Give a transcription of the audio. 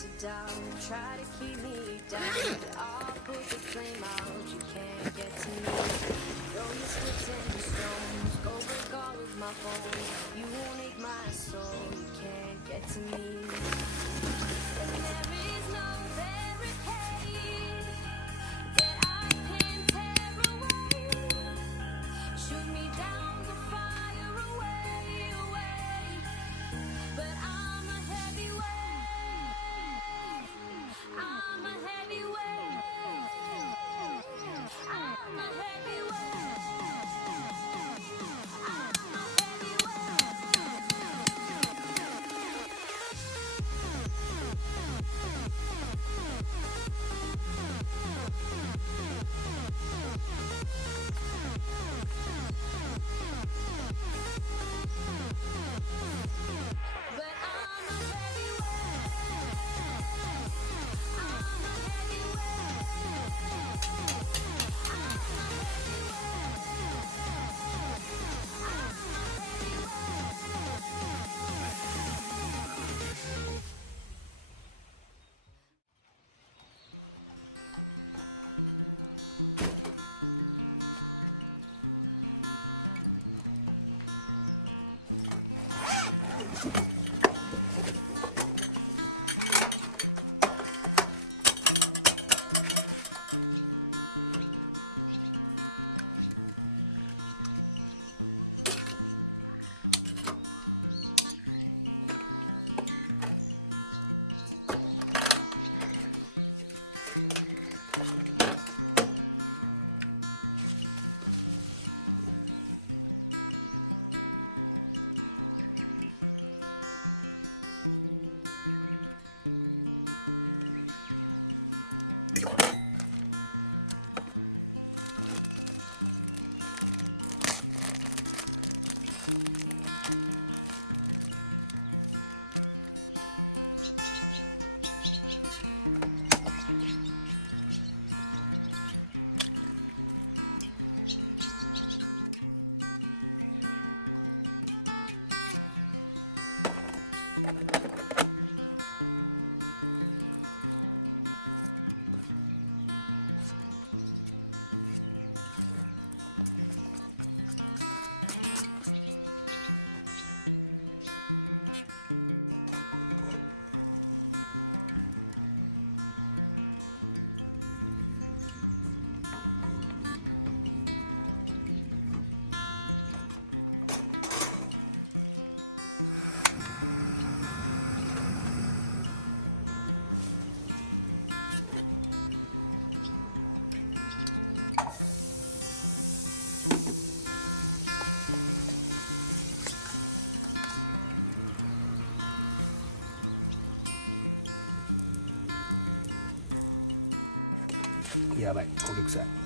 voice of doubt try to keep me down. I'll put the flame out, you can't get to me. Throw your sticks and your stones, go break all of my bones. You won't ache my soul, you can't get to me. And there is no barricade that I can tear away. Shoot me down to fire away, away. But I'm a heavyweight. I'm a heavyweight. I'm a heavyweight. I'm a But I'm aやばい焦げ臭い。